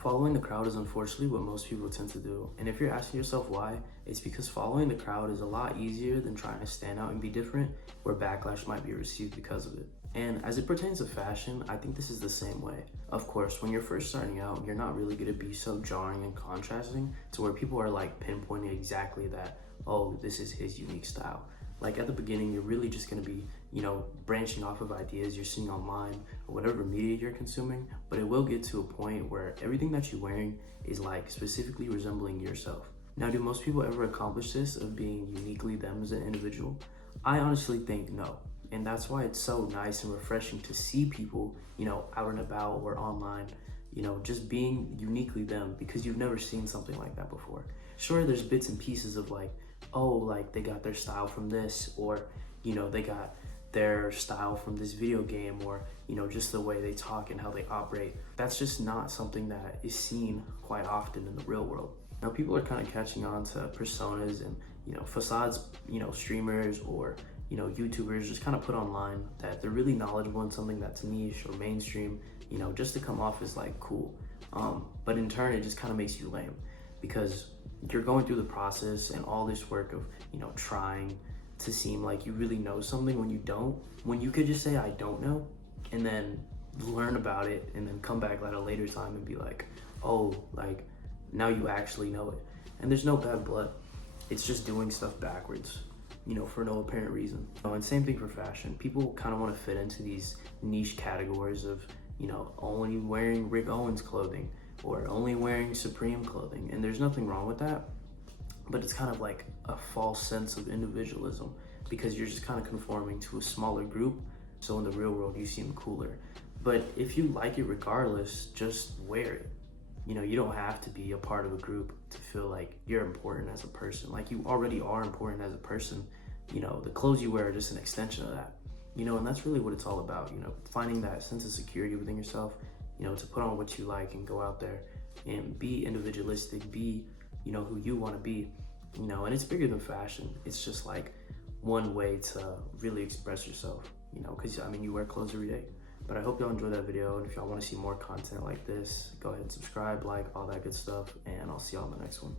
Following the crowd is unfortunately what most people tend to do. And if you're asking yourself why, it's because following the crowd is a lot easier than trying to stand out and be different, where backlash might be received because of it. And as it pertains to fashion, I think this is the same way. Of course, when you're first starting out, you're not really gonna be so jarring and contrasting to where people are like pinpointing exactly that, oh, this is his unique style. Like at the beginning, you're really just gonna be, branching off of ideas you're seeing online or whatever media you're consuming, but it will get to a point where everything that you're wearing is like specifically resembling yourself. Now, do most people ever accomplish this of being uniquely them as an individual? I honestly think no. And that's why it's so nice and refreshing to see people, out and about or online, just being uniquely them because you've never seen something like that before. Sure, there's bits and pieces of like, oh, like they got their style from this, or, they got their style from this video game, or, just the way they talk and how they operate. That's just not something that is seen quite often in the real world. Now, people are kind of catching on to personas and, facades, streamers or, YouTubers just kind of put online that they're really knowledgeable in something that's niche or mainstream, just to come off as like cool. But in turn, it just kind of makes you lame because you're going through the process and all this work of, trying to seem like you really know something when you don't, when you could just say, I don't know, and then learn about it and then come back at a later time and be like, oh, like now you actually know it. And there's no bad blood. It's just doing stuff backwards, for no apparent reason. And same thing for fashion. People kind of want to fit into these niche categories of, only wearing Rick Owens clothing or only wearing Supreme clothing. And there's nothing wrong with that, but it's kind of like a false sense of individualism because you're just kind of conforming to a smaller group. So in the real world, you seem cooler. But if you like it regardless, just wear it. You don't have to be a part of a group to feel like you're important as a person. Like you already are important as a person. The clothes you wear are just an extension of that. And that's really what it's all about, finding that sense of security within yourself, to put on what you like and go out there and be individualistic, be, who you want to be, and it's bigger than fashion. It's just like one way to really express yourself, because you wear clothes every day. But I hope y'all enjoyed that video, and if y'all want to see more content like this, go ahead and subscribe, like, all that good stuff, and I'll see y'all in the next one.